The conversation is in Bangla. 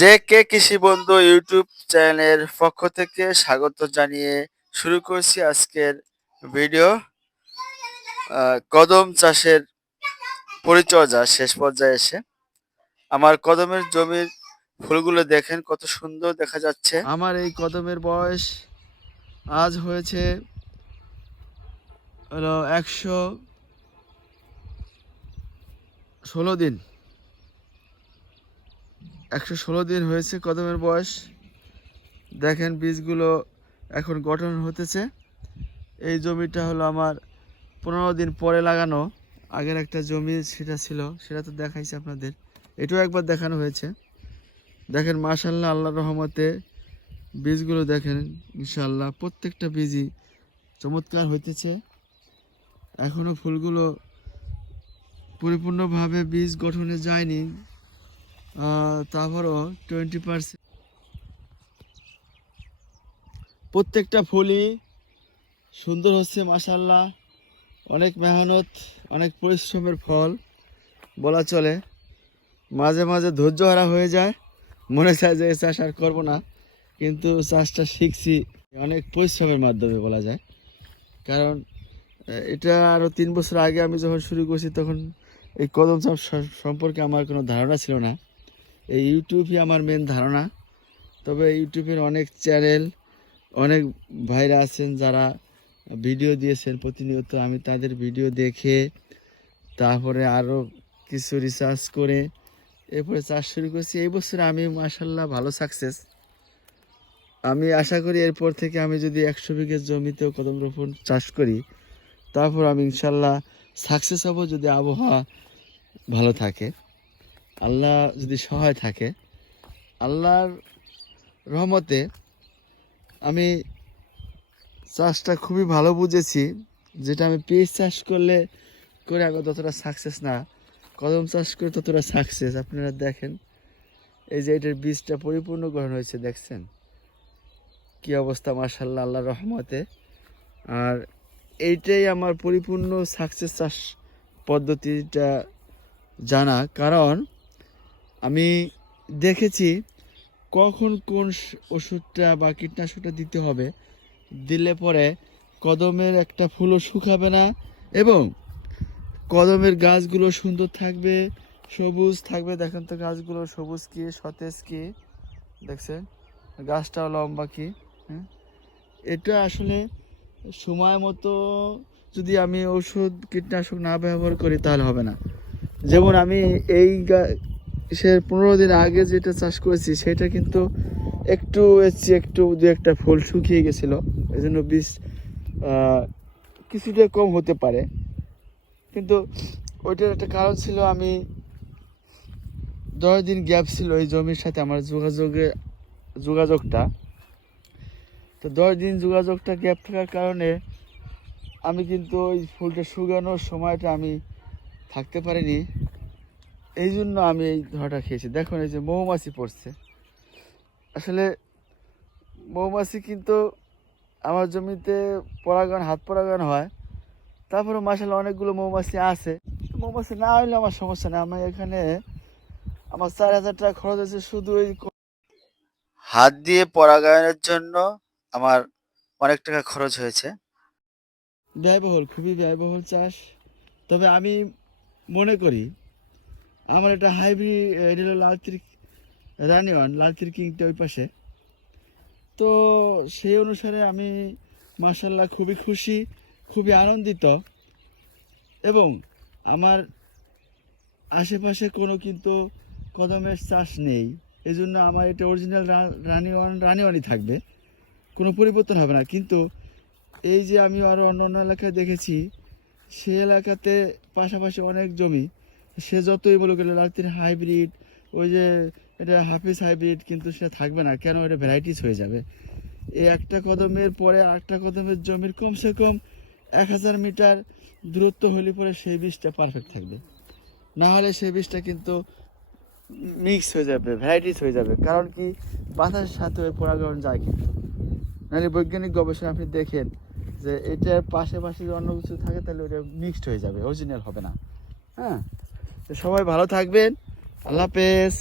যে কে কৃষি বন্ধু ইউটিউব চ্যানেলের পক্ষ থেকে স্বাগত জানিয়ে শুরু করছি আজকের ভিডিও। কদম চাষের পরিচর্যা শেষ পর্যায়ে এসে আমার কদমের জমির ফুলগুলো দেখেন কত সুন্দর দেখা যাচ্ছে। আমার এই কদমের বয়স আজ হয়েছে হলো 116 দিন। 116 দিন হয়েছে কদমের বয়স। দেখেন বীজগুলো এখন গঠন হতেছে। এই জমিটা হলো আমার 15 দিন পরে লাগানো। আগের একটা জমি সেটা ছিল, সেটা তো দেখাইছে আপনাদের, এটাও একবার দেখানো হয়েছে। দেখেন মাশাআল্লাহ, আল্লাহর রহমতে বীজগুলো দেখেন ইনশাআল্লাহ প্রত্যেকটা বীজই চমৎকার হইতেছে। এখনো ফুলগুলো পরিপূর্ণভাবে বীজ গঠনে যায়নি, তারপরও 20%। প্রত্যেকটা ফুলই সুন্দর হচ্ছে মাশাআল্লাহ। অনেক মেহনত, অনেক পরিশ্রমের ফল বলা চলে। মাঝে মাঝে ধৈর্য হারা হয়ে যায়, মনে চায় যে এই চাষ আর করবো না, কিন্তু চাষটা শিখছি অনেক পরিশ্রমের মাধ্যমে বলা যায়। কারণ এটা আরও 3 বছর আগে আমি যখন শুরু করছি তখন এই কদম চাষ সম্পর্কে আমার কোনো ধারণা ছিল না। এই ইউটিউবই আমার মেন ধারণা। তবে ইউটিউবের অনেক চ্যানেল, অনেক ভাইরা আছেন যারা ভিডিও দিয়েছেন প্রতিনিয়ত, আমি তাদের ভিডিও দেখে তারপরে আরও কিছু রিসার্চ করে এরপরে চাষ শুরু করছি। এই বছর আমি মাশাআল্লাহ ভালো সাকসেস। আমি আশা করি এরপর থেকে আমি যদি 100 বিঘা জমিতেও কদম রোপণ চাষ করি, তারপর আমি ইনশাল্লাহ সাকসেস হব যদি আবহাওয়া ভালো থাকে, আল্লাহ যদি সহায় থাকে। আল্লাহর রহমতে আমি চাষটা খুবই ভালো বুঝেছি। যেটা আমি পেঁয়াজ চাষ করে আগে ততটা সাকসেস না, কদম চাষ করে ততটা সাকসেস। আপনারা দেখেন এই যে এটার বীজটা পরিপূর্ণ গ্রহণ হয়েছে, দেখছেন কি অবস্থা মাশাআল্লাহ আল্লাহর রহমতে। আর এইটাই আমার পরিপূর্ণ সাকসেস চাষ পদ্ধতিটা জানা, কারণ আমি দেখেছি কখন কোন ওষুধটা বা কীটনাশকটা দিতে হবে, দিলে পরে কদমের একটা ফুলও শুকাবে না এবং কদমের গাছগুলো সুন্দর থাকবে, সবুজ থাকবে। দেখেন তো গাছগুলো সবুজ কি সতেজ কি, দেখছেন গাছটাও লম্বা কি। হ্যাঁ, এটা আসলে সময় মতো যদি আমি ওষুধ কীটনাশক না ব্যবহার করি তাহলে হবে না। যেমন আমি এই সে 15 দিন আগে যেটা চাষ করেছি সেটা কিন্তু একটু একটু দু একটা ফুল শুকিয়ে গেছিলো, এই জন্য বীজ কিছুটা কম হতে পারে। কিন্তু ওইটার একটা কারণ ছিল, আমি 10 দিন গ্যাপ ছিল এই জমির সাথে আমার যোগাযোগটা। তো 10 দিন যোগাযোগটা গ্যাপ থাকার কারণে আমি কিন্তু ওই ফুলটা শুকানোর সময়টা আমি থাকতে পারিনি। এই জন্য আমি এই ধরাটা খেয়েছি। দেখুন এই যে মৌমাছি পড়ছে, আসলে মৌমাছি কিন্তু আমার জমিতে হাত পরাগায়ন হয়। তারপরে মাশাআল্লাহ অনেকগুলো মৌমাছি আছে। মৌমাছি না হলে আমার সমস্যা নেই। আমি এখানে আমার 4,000 টাকা খরচ হয়েছে শুধু ওই হাত দিয়ে পরাগায়নের জন্য। আমার অনেক টাকা খরচ হয়েছে, ব্যয়বহুল, খুবই ব্যয়বহুল চাষ। তবে আমি মনে করি আমার একটা হাইব্রিড, এটা হলো লালতির কিংটা ওই পাশে। তো সেই অনুসারে আমি মাশাআল্লাহ খুবই খুশি, খুবই আনন্দিত। এবং আমার আশেপাশে কোনো কিন্তু কদমের চাষ নেই, এই জন্য আমার এটা অরিজিনাল রানিওয়ানই থাকবে, কোনো পরিবর্তন হবে না। কিন্তু এই যে আমি আরও অন্য অন্য এলাকায় দেখেছি, সে এলাকাতে পাশাপাশি অনেক জমি, সে যতই বলুক লালতির হাইব্রিড, ওই যে এটা হাফিজ হাইব্রিড, কিন্তু সে থাকবে না। কেন? এটা ভ্যারাইটিস হয়ে যাবে। এই একটা কদমের পরে আরেকটা কদমের জমির কমসে কম 1000 মিটার দূরত্ব হলে পরে সেই বীজটা পারফেক্ট থাকবে, না হলে সেই বীজটা কিন্তু মিক্স হয়ে যাবে, ভ্যারাইটিস হয়ে যাবে। কারণ কি, বাতাসের সাথে ওই পরাগায়ন যায় কিন্তু, নাহলে বৈজ্ঞানিক গবেষণা আপনি দেখেন যে এটার পাশাপাশি যদি অন্য কিছু থাকে তাহলে ওটা মিক্সড হয়ে যাবে, অরিজিনাল হবে না। হ্যাঁ, তো সবাই ভালো থাকবেন, আল্লাহ হাফেজ।